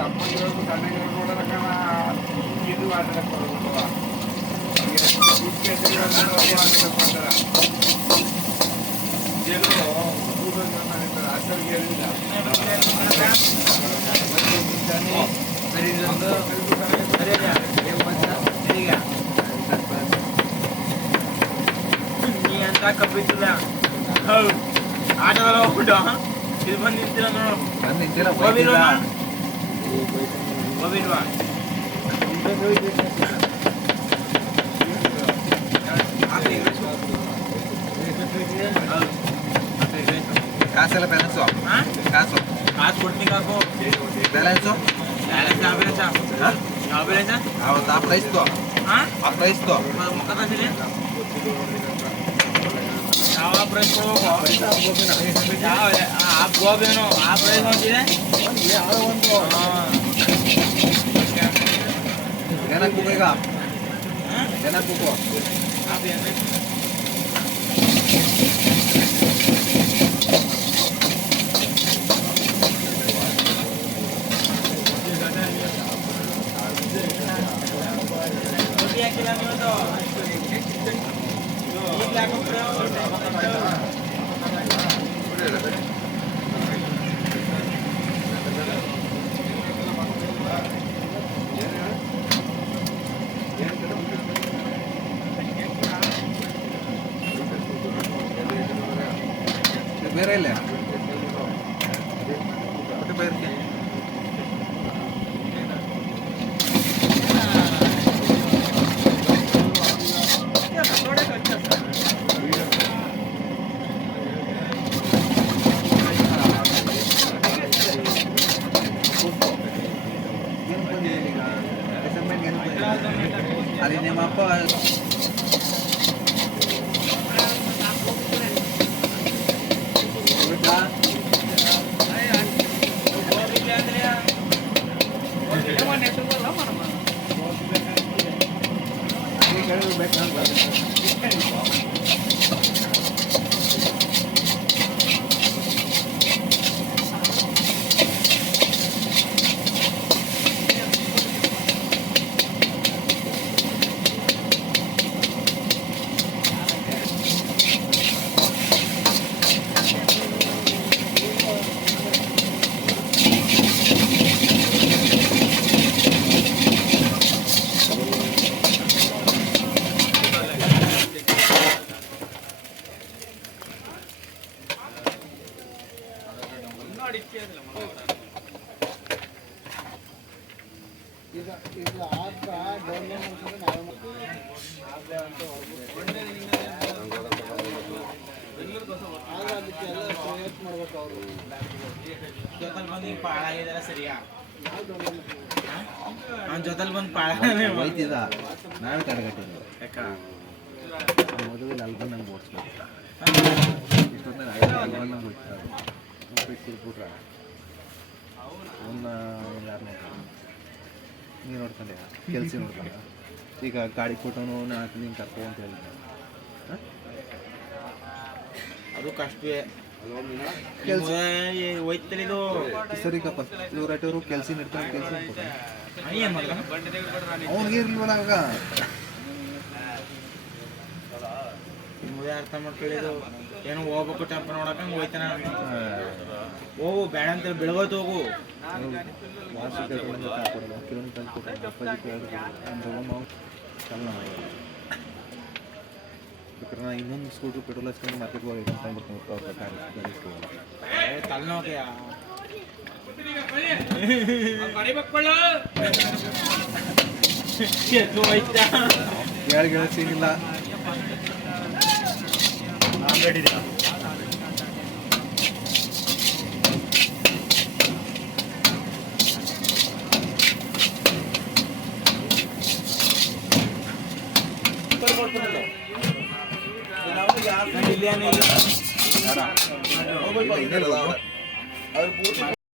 ದಪ್ಪಗಿರೋದು ಸಣ್ಣಗಿರೋದು ನೋಡೋದಕ್ಕನ ಇದು ಆಟಕ್ಕೆ ಬರೋದು ನೀ ಅಂತ ಕಪ್ಪಿಸಿಲ್ಲ ಆಟದಲ್ಲ ಹೋಗ್ಬಿಟ್ಟು ಇದು ಬಂದು ನಿಂತಿರ ನೋಡು ಹೋಗಿಲ್ವಾ ಕಾಸೆಲ್ಲ ಬ್ಯಾಲೆನ್ಸು ಕಾಸು ಕೊಡ್ತೀನಿ ಕಾಕು ಬ್ಯಾಲೆನ್ಸು ಯಾವ ಬೆಳೆ ಅವತ್ತು ಆ ಪ್ರೈಸ್ತು ಆ ಪ್ರೈಸ್ತು ಮುಖ ತಂದಿಲ್ಲ ಯಾವ ಪ್ರೈಸ್ ಕೊಡ್ಬೇಕು ಯಾವ ಆ ಗೋಬೇನು ಆ ಪ್ರೈಸ್ ಹೊಂದಿದೆ ಏನಕ್ಕೆ ಈಗ ಏನಕ್ಕೆ ಬೇರೆ ಇಲ್ಲ ಬೇರೆ అది నేను అప్ప ಜೊತೆಲಿ ಬಂದು ಪಾಳ ಹೋಯ್ತಿದ್ದ ನಾವೇ ತಡೆಗಟ್ಟಿದ್ವಿ ಮೊದಲು ಅಲ್ಲಿ ಬಂದು ನಂಗೆ ಓಡಿಸ್ಬೇಕು ಇಷ್ಟೊತ್ತಿನ ಅಲ್ಲಿ ಬಂದು ನಂಗೆ ಹೋಗ್ತಾರೆ ಸಿಕ್ಬಿಟ್ರೆ ಅವನ್ನ ಯಾರು ನೋಡ್ತಾರೆ ನೀನು ನೋಡ್ಕೊಂಡೆ ಕೆಲಸ ನೋಡ್ಕೊಂಡ ಈಗ ಗಾಡಿ ಕೊಟ್ಟವನು ನಾಲ್ಕು ನೀನು ಕರ್ಕೊ ಅಂತ ಹೇಳಿದ್ದೆ ಅದು ಕಷ್ಟವೇ ಹೋಯ್ತಲ್ಲ ಇದು ಸರಿ ಕಪ್ಪ ಇವ್ರು ಕೆಲಸ ಇಡ್ತಾರೆ ಕೆಲಸ ಏನು ಮಾಡಿದ ಅವ್ನಿಗೆ ಇರ್ಲಿಲ್ಲ ಆಗ ನಿಮ್ಮದೇ ಅರ್ಥ ಮಾಡ್ಕೊಳ್ಳಿದು ಏನೋ ಹೋಗ್ಬೇಕು ಟೆಂಪ ನೋಡಕ್ಕಂಗೆ ಹೋಯ್ತಾನ ಹೋಗು ಬೇಡ ಅಂತ ಬೆಳಗೋಯ್ತು ಹೋಗು ನಾ ಇನ್ನೊಂದು ಸ್ಕೂಟ್ರ್ ಪೆಟ್ರೋಲ್ ಹಚ್ಕೊಂಡು ಮಾರ್ಕೆಟ್ಗೆ ಹೋಗಿ ತಲೆನೋಕೆಯಾ ಸಿಗಿಲ್ಲ ಇಲ್ಲ